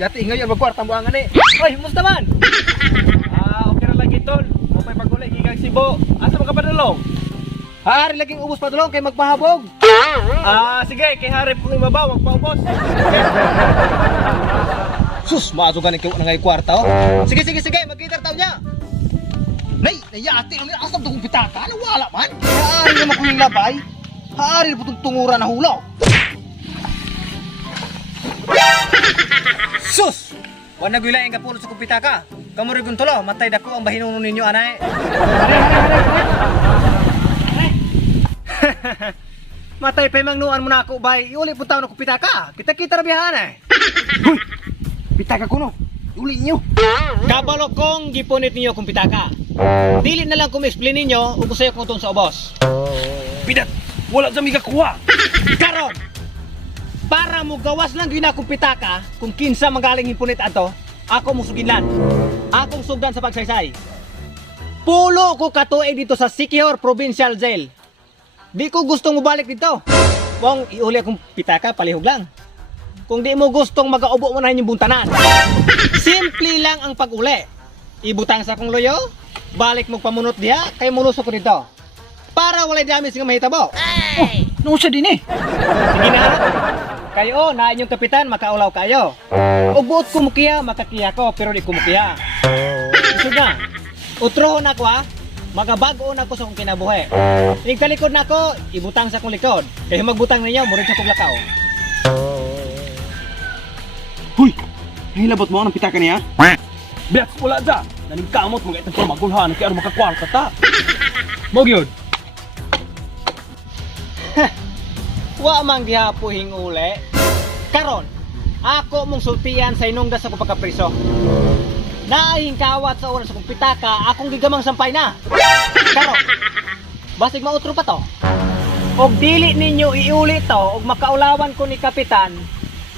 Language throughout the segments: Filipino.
Yati ngayon magkwarta mo ang ani. Oy, musta man? Okay ra lagi tol. Mo pay pagulay gikan Cebu. Asa ka padulong? Hari laging ubos padulong kay magpahabog. Sige, kay hari pong ibabaw magpaubos. Sus, masugan ikaw na ngay kwarta oh. Sige, magkita taw niya. Nay, nayati ulit asam tong pitaka. Ano wala man? Hari naman ko yung labay. Hari po itong tungura na hulaw. Sus! Huwag nagwila yung kapulo sa kupita ka. Kamu rin tulo, matay dako ang bahinuno ninyo, anay. Matay pa yung nuan mo na ako, bay. Iuli po tao na kupita ka. Kita-kita na biyahan, eh. Huy! Pitaka ko, no? Iuli nyo. Kabalo kong gipunit ninyo kung pitaka. Dili na lang kung explain ninyo, ubos sa'yo kung itong sa ubos. Pidat! Wala sa mga kuha! Karon! Para mo gawas lang gina kong pitaka, kung kinsa magaling impunit ato, ako mo suginlan. Akong sugdan sa pagsaysay. Pulo ko katuig dito sa Siquijor Provincial Jail. Di ko gustong mabalik dito. Kung iuli akong pitaka, palihog lang. Kung di mo gustong magaubo mo na yung buntanan. Simple lang ang pag-uli. Ibutang sa kong loyo, balik mo pamunot diha, kay mulusok ko dito. Para walay damage nga mahitabo. Hey! Nung siya din eh. Sige na. Kayo, na inyong kapitan, makaulaw kayo. O buot kumukiya, makakiya ko, pero di kumukiya. Isod na. Utrohon ako ha. Magabagoon ako sa kong kinabuhi. Igtalikod na ako, ibutang sa kong likod. Kaya magbutang ninyo, murid sa kong lakaw. Huy! Nahilabot mo ang pitaka niya? Biats, wala dyan. Naning kamot, mga itang pamagulhan, kaya ano makakwarta ta. Mogyod. Wa mang gihapuhing uli. Karon, ako mong sultian sa inungdas ako pagkapriso. Naahing kawat sa oras akong pitaka, akong gigamang sampay na. Karon, basig mautro pa to. Og dili ninyo iuli to, og makaulawan ko ni kapitan,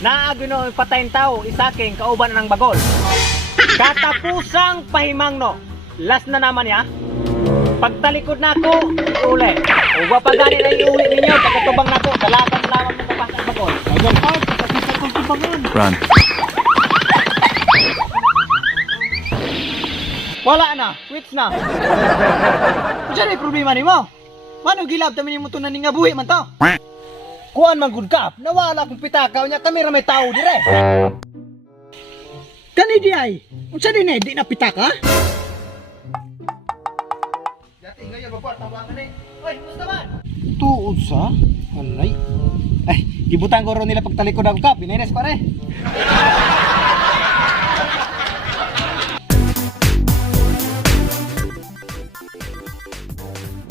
naagino patayin tao, isaking kauban ng bagol. Katapusang pahimang no. Last na naman ya. Pagtalikod na ako, iuli. O wapagani na iuli ninyo, pagkatubang na ako, dalakan lamang ng kapas ng bagol. Ayun, pagkakita kong tubangan. Run. Wala na, quits na. Diyan ay problema ni mo. Mano gilab tamin mo ito na nga buhi man to. Kuan man good kap, nawala kong pitakaw niya, kami ramay tao dire. Kani di ay? Unsa din eh, di na pitaka? Dati ngayon magkuha, tawagan eh. Oy, musta man? Tuod sa? Alay. Ay, gibutang ko ron nila pagtalikod ako kap, binayres ko rin.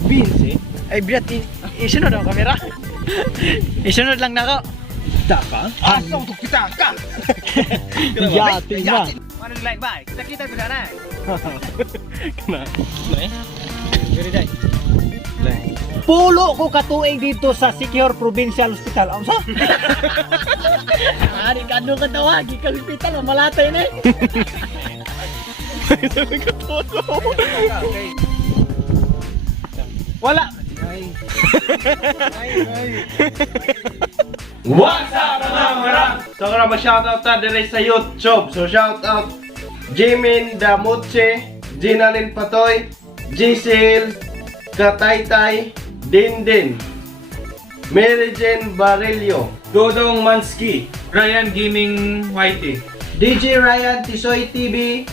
Vince? Ay, Brad, isunod ang kamera. Isunod lang na ako. Pitaka? Asong itong pitaka! Yati na. Ano nila ba? Kita-kita ko sana. Kana? Diri day. Pulo ko katuig dito sa Siquijor Provincial Hospital. Ang sa? Ari ka doon katawag, ikaw hospital, mamalatay na eh. Wala. What's up mga marang? So kaya ma-shoutout ta dire sa YouTube. So shoutout Jimin Damuche, Ginalyn Patoy, Giselle, Kataytay, Dindin, Mary Jane Barillo, Dodong Mansky, Ryan Gaming Whitey. DJ Ryan, Tisoy TV.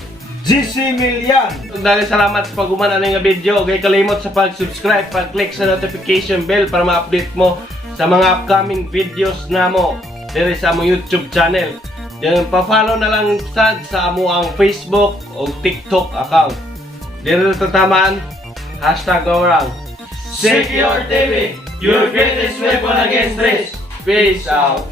GC Milian. Dahil salamat sa pag-umana ng video. Kaya kalimot sa pag-subscribe, pag-click sa notification bell para ma-update mo sa mga upcoming videos na mo dire sa among YouTube channel. Yan, pa-follow na lang sad sa amo ang Facebook o TikTok account. Dire tatamaan #orang. Siquijor TV, your greatest weapon against stress. Peace out.